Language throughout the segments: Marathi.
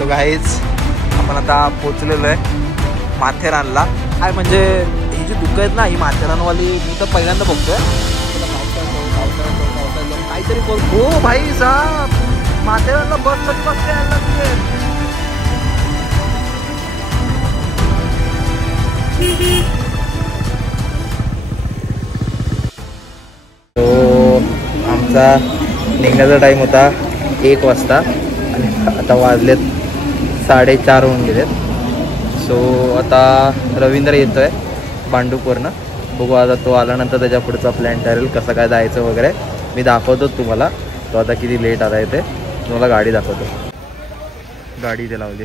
सो गाईज आपण आता पोचलेलो आहे माथेरानला. काय म्हणजे ही जी दुःख आहेत ना, ही माथेरानवाली मी तर पहिल्यांदा बघतोय. काहीतरी करू. हो भाई साहब, माथेरानला बससाठी बघते यायला लागते. तो आमचा निघण्याचा टाईम होता 1 वाजता आणि आता वाजलेत 4:30 होऊन गेलेत. सो आता रवींद्र येतोय भांडूपवरनं. बघू आता तो आल्यानंतर त्याच्या पुढचा प्लॅन ठरेल कसं काय जायचं वगैरे. मी दाखवतो तुम्हाला तो आता किती लेट आला आहे ते. तुम्हाला गाडी दाखवतो. गाडी इथे लावली.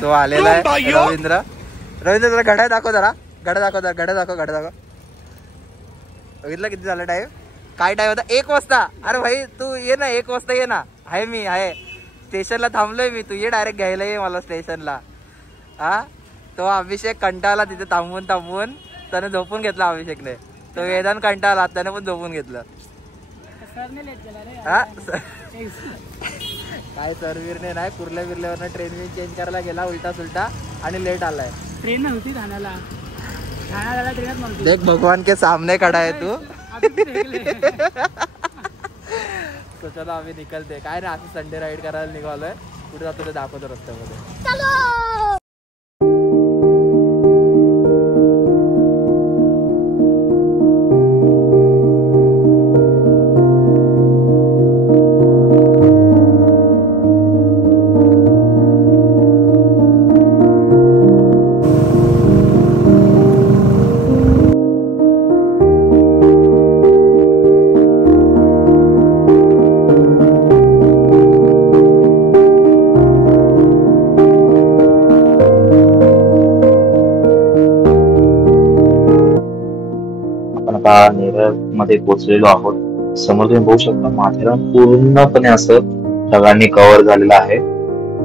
सो आलेला आहे रवींद्र. रवींद्र जरा गाड्या दाखव, जरा गाड्या दाखव, गाड्या दाखव, गाड्या दाखव. बघितलं किती झालं टाईम? काय टाईम होता? 1 वाजता. अरे भाई तू ये ना, 1 वाजता ये ना. आहे मी आहे स्टेशनला थांबलोय मी. तू ये डायरेक्ट घ्यायला ये मला स्टेशनला. हा तो अभिषेक कंटाळला तिथे थांबून थांबून. त्याने झोपून घेतला अभिषेकने. तो वेदांत कंटाळला त्याने पण झोपून घेतलं. हा काय सरवीरने नाही, कुर्ल्या बिर्ल्यावरनं ट्रेन मी चेंज करायला गेला उलटा सुलटा आणि लेट आलाय. ट्रेन नव्हती ठाण्याला. ठाण्याला ट्रेनच नव्हती. देख भगवान के सामने खड़ा है तू. तो चला आम्ही निकलते. काय नाही, असं संडे राईड करायला निघालोय. कुठे जातो ते दाखवतो रस्त्यामध्ये. नेरळ मध्ये पोहोचलेलो आहोत. समोर तुम्ही बघू शकता माथेरान पूर्णपणे असं ढगांनी कव्हर झालेलं आहे.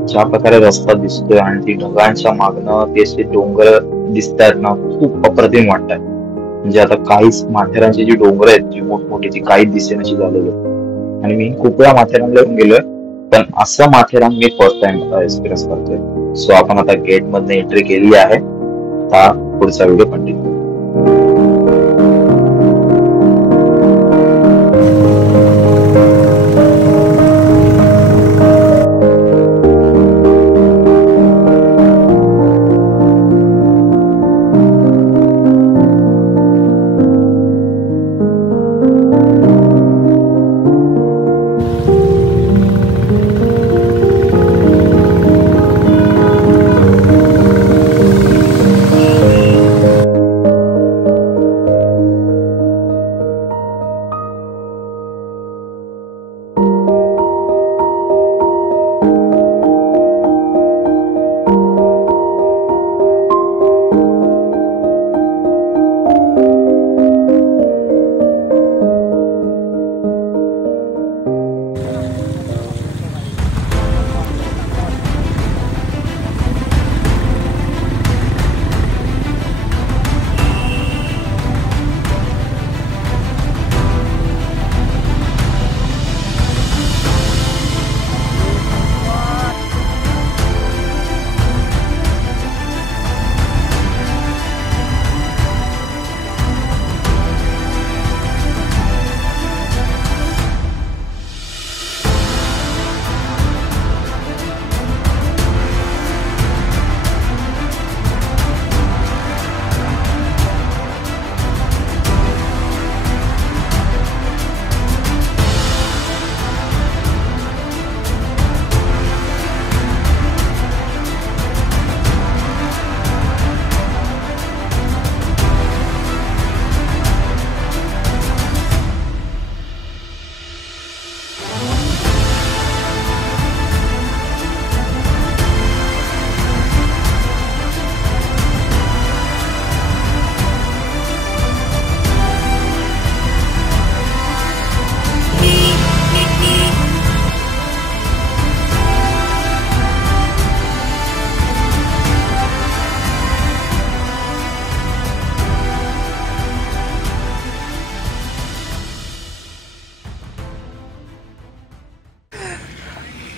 ज्या प्रकारे रस्ता दिसतोय आणि ती ढगांच्या मागणं ते असे डोंगर दिसतात ना, खूप अप्रतिम वाटतात. म्हणजे आता काहीच माथेरानची जी डोंगर आहेत जी मोठमोठी ती काहीच दिसेनाशी झालेली. आणि मी खूप वेळा माथेरानला येऊन गेलोय, पण असं माथेरान मी फर्स्ट टाइम आता एक्सपिरियन्स करतोय. सो आपण आता गेट मध्ये एंट्री केली आहे. आता पुढचा व्हिडिओ कंटिन्यू.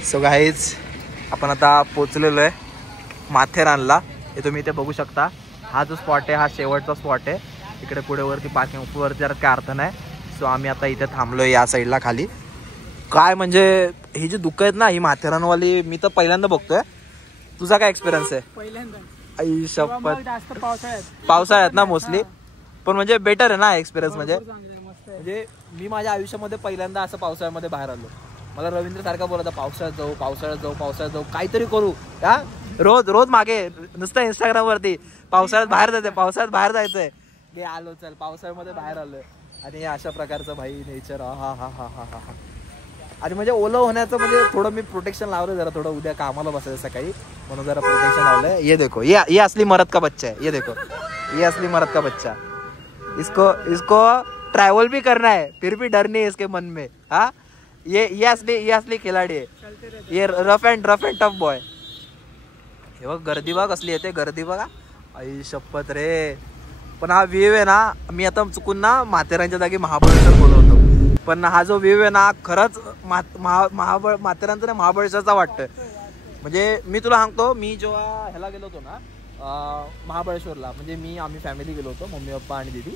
सो गाईज आपण आता पोचलेलो आहे माथेरानला. हे तुम्ही इथे बघू शकता. हा जो स्पॉट आहे हा शेवटचा स्पॉट आहे. इकडे पुढे वरती पार्किंग वरती जरा काय अर्थ नाही. सो आम्ही आता इथे थांबलोय या साईडला खाली. काय म्हणजे ही जी दुःख आहेत ना ही माथेरानवाली मी तर पहिल्यांदा बघतोय. तुझा काय एक्सपिरियन्स आहे? पहिल्यांदा आई शपथ. जास्त पावसाळ्यात ना मोस्टली, पण म्हणजे बेटर आहे ना एक्सपिरियन्स. म्हणजे मी माझ्या आयुष्यामध्ये पहिल्यांदा असं पावसाळ्यामध्ये बाहेर आलो. मला रवींद्र सारखा बोलता पावसाळ्यात जाऊ पावसाळ्यात जाऊ पावसाळ्यात जाऊ काहीतरी करू. हा रोज रोज मागे नुसतं इंस्टाग्राम वरती पावसाळ्यात बाहेर जायचंय पावसाळ्यात बाहेर जायचंय. गे आलो चल पावसाळ्यामध्ये बाहेर आलोय. आणि अशा प्रकारचं भाई नेचर. हा हा हा हा हा हा. आणि म्हणजे ओलं होण्याचं म्हणजे थोडं मी प्रोटेक्शन लावलं जरा. थोडं उद्या कामाला बसायचं सकाळी म्हणून जरा प्रोटेक्शन लावलंय. ये देखो ये असली मरद का बच्चा है. ये देखो ये असली मरद का बच्चा. इसको ट्रैवल भी करना है फिर भी डर नहीं है इसके मन में. हाँ ये असली खिलाडी आहे. ये रफ अँड टफ बॉय. हे बघ गर्दी बघ कसली येते गर्दी बघा. आई शपथ रे. पण हा व्ह्यू आहे ना मी आता चुकून ना माथेरानच्या जागी महाबळेश्वर बोलवतो. पण हा जो व्ह्यू आहे ना खरंच माथेरानचा ना महाबळेश्वरचा वाटतोय. म्हणजे मी तुला सांगतो मी जेव्हा ह्याला गेलो होतो ना महाबळेश्वरला म्हणजे आम्ही फॅमिली गेलो होतो मम्मी पप्पा आणि दीदी.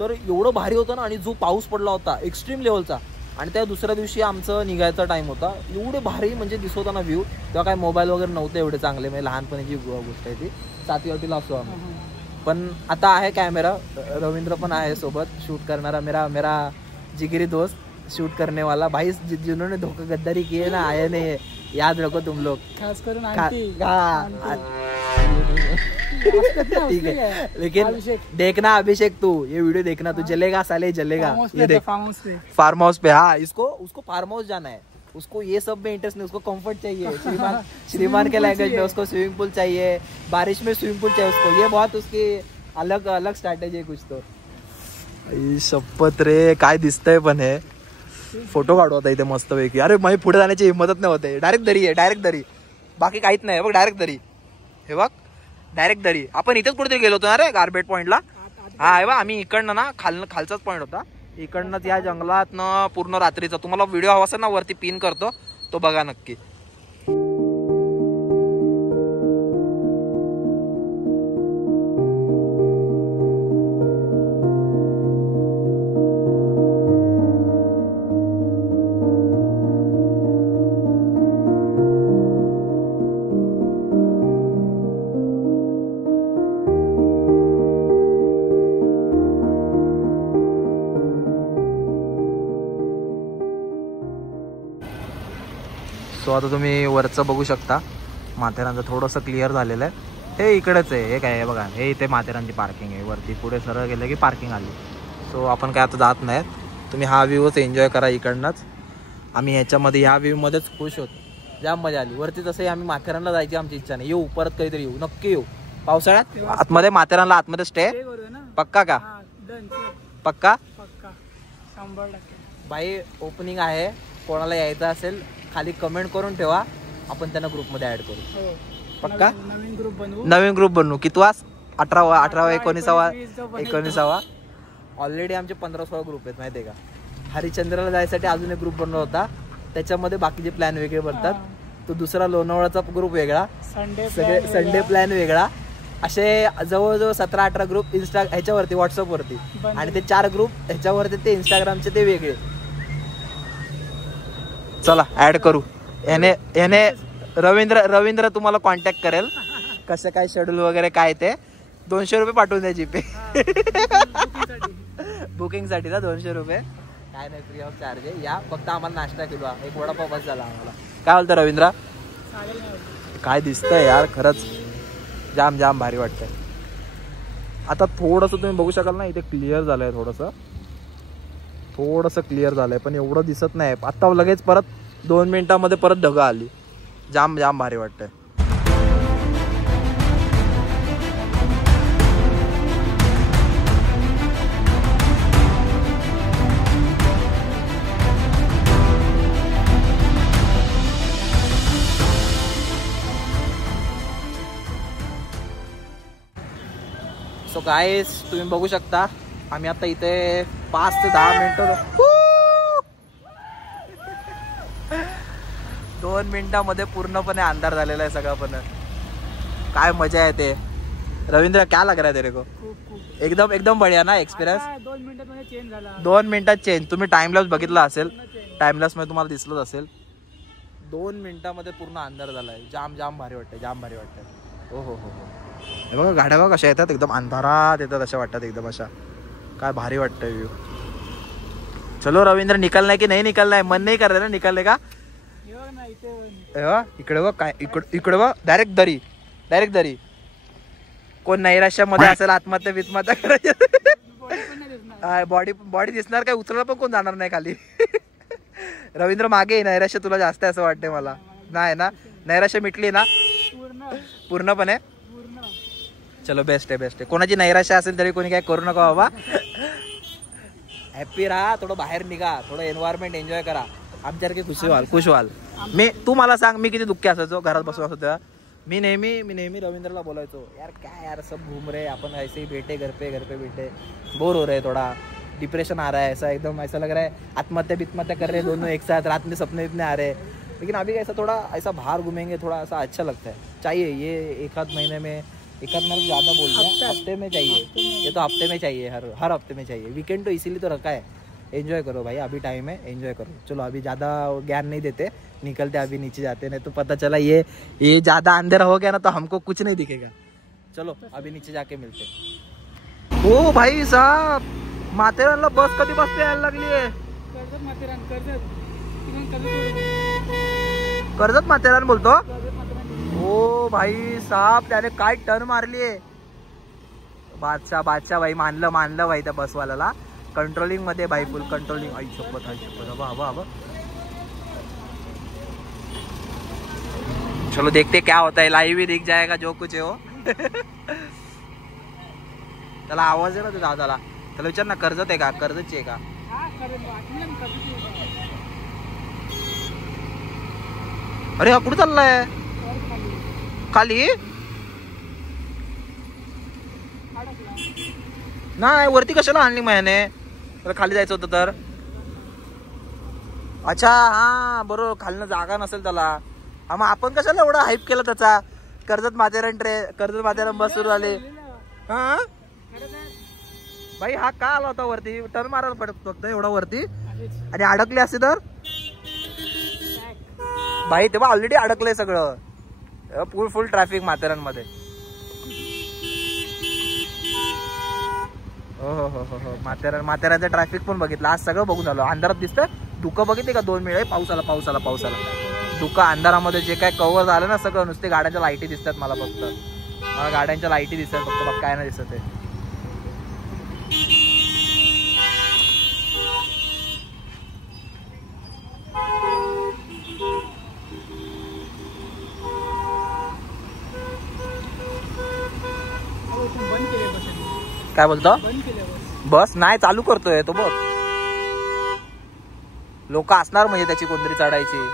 तर एवढं भारी होतं ना. आणि जो पाऊस पडला होता एक्स्ट्रीम लेवलचा. आणि त्या दुसऱ्या दिवशी आमचं निघायचा टाइम होता. एवढे भारी म्हणजे दिसत होता ना व्ह्यू. तेव्हा काय मोबाईल वगैरे नव्हते एवढे चांगले. म्हणजे लहानपणीची गोष्ट आहे ती. 7वी 8वीला असतो आम्ही. पण आता आहे कॅमेरा. रवींद्र पण आहे सोबत शूट करणारा. मेरा जिगरी दोस्त शूट करने वाला भाई. जिन्होंने धोखा गद्दारी की है ना आया नहीं है. याद रखो तुम लोग. खास करून ठीक है. लेकिन देखना अभिषेक तू ये वीडियो देखना तू जलेगा साले जलेगा. ये देख फार्म हाउस पे. हाँ उसको फार्म हाउस जाना है. उसको ये सब में इंटरेस्ट नहीं. उसको कंफर्ट चाहिए. श्रीमान के लैंग्वेज में उसको स्विमिंग पूल चाहिए. बारिश में स्विमिंग पूल चाहिए उसको. ये बहुत उसकी अलग स्ट्रॅटेजी आहे कुछ तो. शपथ रे काय दिसतंय पण हे. फोटो काढू आता इथे मस्त पैकी. अरे माझी पुढे जाण्याची हिंमतच नाही होते. डायरेक्ट दरी बाकी काहीच नाही. बघ डायरेक्ट दरी. हे बघ डायरेक्ट दरी. आपण इथेच कुठेतरी गेलो होतो ना रे गारबेट पॉइंटला. हा हे बघ आम्ही इकडनं ना खालचाच पॉइंट होता. इकडनंच या जंगलातनं पूर्ण रात्रीचा. तुम्हाला व्हिडिओ हवा असेल ना वरती पिन करतो तो बघा नक्की. सो आता तुम्ही वरचं बघू शकता माथेरानचं थोडंसं क्लिअर झालेलं आहे. हे इकडेच आहे. हे काय आहे बघा. हे इथे माथेरानची पार्किंग आहे. वरती पुढे सरळ गेलं की पार्किंग आली. सो आपण काय आता जात नाहीत. तुम्ही हा व्ह्यूच एन्जॉय करा इकडनंच. आम्ही ह्याच्यामध्ये ह्या व्ह्यूमध्येच खुश होतो. जाम मजा आली. वरती तसंही आम्ही माथेरानला जायची आमची इच्छा नाही. येऊ परत कधीतरी येऊ नक्की येऊ. पावसाळ्यात आतमध्ये माथेरानला आतमध्ये स्टे पक्का का? पक्का भाई. ओपनिंग आहे. कोणाला यायचं असेल खाली कमेंट करून ठेवा. आपण त्यांना ग्रुपमध्ये ऍड करू. पक्का नवीन ग्रुप बनवू. कितवा? 18वा 19वा. ऑलरेडी आमचे 15-16 ग्रुप आहेत माहिती आहे का. हरिश्चंद्राला जायसाठी अजून एक ग्रुप बनवला होता. त्याच्यामध्ये बाकीचे प्लॅन वेगळे बनतात. तो दुसरा लोणावळाचा ग्रुप वेगळा. संडे प्लॅन वेगळा. असे जवळजवळ 17-18 ग्रुप ह्याच्यावरती व्हॉट्सअपवरती. आणि ते 4 ग्रुप ह्याच्यावरती ते इंस्टाग्रामचे ते वेगळे. चला ऍड करू. याने रवींद्र तुम्हाला कॉन्टॅक्ट करेल. कसं काय शेड्यूल वगैरे काय ते. 200 रुपये पाठवून द्या जीपे. बुकिंग साठी ना 200 रुपये. काय नाही फ्री ऑफ चार्ज आहे. या फक्त आम्हाला नाश्ता केला. एक वडापाव बस झाला आम्हाला. काय बोलतं रवींद्र? काय दिसतंय यार खरंच जाम भारी वाटतंय. आता थोडंसं तुम्ही बघू शकाल ना इथे क्लिअर झालंय. थोडंसं क्लिअर झालंय पण एवढं दिसत नाही. आता लगेच परत 2 मिनिटांमध्ये परत ढग आली. जाम भारी वाटतंय. सो गाईस तुम्ही बघू शकता आम्ही आता इथे 5 ते 10 मिनिटं 2 2 मिनिटांमध्ये पूर्णपणे अंधार झालेला आहे सगळं. पण काय मजा येते. रवींद्र क्या लग रहा है तेरे को? एकदम एकदम बढिया ना एक्सपिरियन्स. 2 मिनिटात मध्ये चेंज झाला. 2 मिनिटात चेंज. तुम्ही टाइमलॅप्स बघितला असेल, टाइमलॅप्स मध्ये तुम्हाला दिसलंच असेल. 2 मिनिटांमध्ये पूर्ण अंधार झालाय. जाम जाम भारी वाटतंय, जाम भारी वाटतंय. हो हो हो हो. हे बघा गाड्या बघा कशा येतात, एकदम अंधारात येतात अशा वाटतात एकदम अशा. काय भारी वाटतंय व्ह्यू. चलो रवींद्र, निकलना है की नहीं निकलना है? मन नहीं कर रहा ना निकलने का? इकडे बघ काय, इकडे बघ डायरेक्ट दरी, डायरेक्ट दरी. कोण नैराश्यामध्ये असेल, आत्महत्या बित्महत्या करायची, बॉडी दिसणार काय, उचलला पण कोण जाणार नाही खाली. रवींद्र मागे नैराश्य तुला जास्त आहे असं वाटतंय मला. नाही ना, नैराश्य मिटली ना पूर्णपणे? चलो बेस्ट आहे, बेस्ट आहे. कोणाची नैराश्य असेल तरी कोणी काय करू नका बाबा. हॅप्पी राहा, थोडं बाहेर निघा, थोडं एन्व्हायरमेंट एन्जॉय करा. आमच्यासारखे खुश व्हाल. तू मला सांग, मी किती दुःखी असायचो घरात बसून असतो तेव्हा. मी नेहमी रवींद्रला बोलायचो, यार काय यार सब घूम रहे, अपन ऐसे ही बैठे घर पे बैठे, बोर हो रहे, थोड़ा डिप्रेशन आ रहा है, ऐसा एकदम ऐसा लग रहा है आत्महत्या बित्महत्या कर रहे हैं दोनों एक साथ, रात में सपने इतने आ रहे हैं. लेकिन अभी ऐसा थोड़ा ऐसा बाहर घूमेंगे, थोड़ा ऐसा अच्छा लगता है. चाहिए ये एक आध महीने में, एक आध महीने ज़्यादा बोल रहे हैं, हफ्ते में चाहिए. ये तो हफ्ते में चाहिए, हर हफ्ते में चाहिए. वीकेंड तो इसीलिए तो रखा है. एंजॉय करो भाई, अभी टाइम है, एंजॉय करो. चलो अभी ज़्यादा ज्ञान नहीं देते, निकलते अभी नीचे जाते, नहीं तो पता चला ये ज़्यादा अंधेरा हो गया ना तो हमको कुछ नहीं दिखेगा. चलो अभी नीचे जाके मिलते. ओ भाई साहब, माथेरानला बस कधी बसते यायला लागली आहे. कर्जत माथेरान बोलतो. ओ भाई साहब, त्याने काय टर्न मारली आहे. बादशाह भाई, मानलं भाई त्या बसवाल्याला. कंट्रोलिंग मध्ये भाई, फुल कंट्रोलिंग. आई शपथ, हवा. चलो देखते क्या होता है, लाइव ही दिख जाएगा जो कुछ है वो. त्याला आवाज आहे ना तुझा दादाला, त्याला विचार ना कर्जत आहे का, कर्जतची आहे का. अरे हा कुठे चाललाय खाली? नाही वरती कशाला आणली मैंने, खाली जायचं होतं तर. अच्छा हा बरोबर, खालनं जागा नसेल त्याला. हा मग आपण कशाला एवढा हाईप केला त्याचा. कर्जत माथेरान बस सुरू झाली. हा भाई, हा का आला होता वरती, टर्न मारायला पडत फक्त एवढा वरती, आणि अडकले असते तर भाई. तेव्हा ऑलरेडी अडकलंय सगळं, फुल ट्रॅफिक माथेरान मध्ये. हो माथेरानचं ट्रॅफिक पण बघितलं आज, सगळं बघून आलो. अंधारात दिसतं धुकं बघितले का, 2 मिनिट पाऊस आला. धुकं अंधारामध्ये जे काय कव्हर झालं ना सगळं, नुसते गाड्यांच्या लाईटी दिसतात मला फक्त. गाड्यांच्या लाईटी दिसतात फक्त, बघ काय नाही दिसत आहे. काय बोलतो? बस नाही चालू करतोय तो बघ. लोक असणार म्हणजे त्याची कोणतरी चढायची.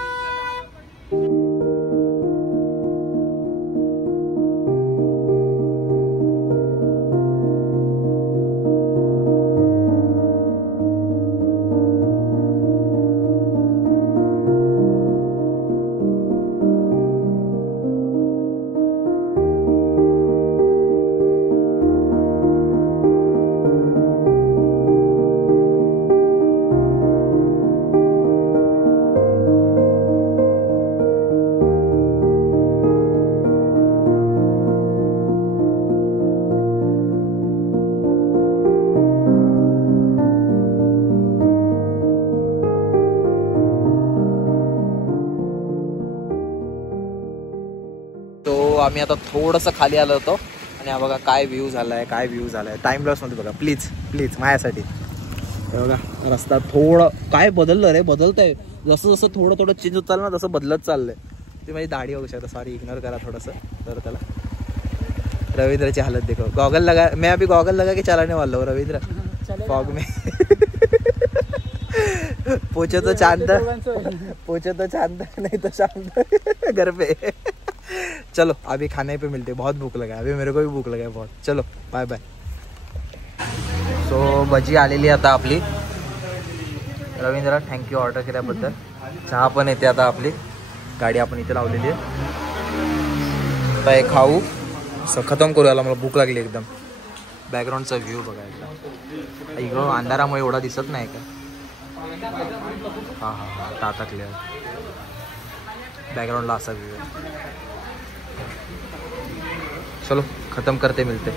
आम्ही आता थोडंसं खाली आलो होतो आणि हा बघा काय व्ह्यू झालाय, टाइम लॉस मध्ये बघा. प्लीज माझ्यासाठी बघा. रस्ता थोडं काय बदललं रे, बदलतंय जसं थोडं चेंज होत चाललं ना तसं बदलत चाललंय. ते माझी दाढी बघू शकता, सॉरी इग्नोर करा थोडंसं. तर त्याला रवींद्रची हालत देखो. गॉगल लगा, मैं अभी गॉगल लगा के चलाने वाला हूँ रवींद्र, फॉग में. पूछो तो चांद नहीं तो शांत घर पे. चलो अभी खाने पे मिलते, बहुत भूख लगा है, अभी मेरे को भी भूक लगा है बहुत. चलो बाय बाय. सो भजी आलेली आता आपली. रवींद्र थँक्यू ऑर्डर केल्याबद्दल. चहा पण येते आता आपली. गाडी आपण इथे लावलेली आहे. आता हे खाऊ खतम करू. याला मला भूक लागली एकदम. बॅकग्राऊंडचा व्ह्यू बघायचा. इगं अंधारामुळे एवढा दिसत नाही का. हां हां हां आता क्लिअर. बॅकग्राउंडला असा व्ह्यू आहे. चलो खतम करते मिलते.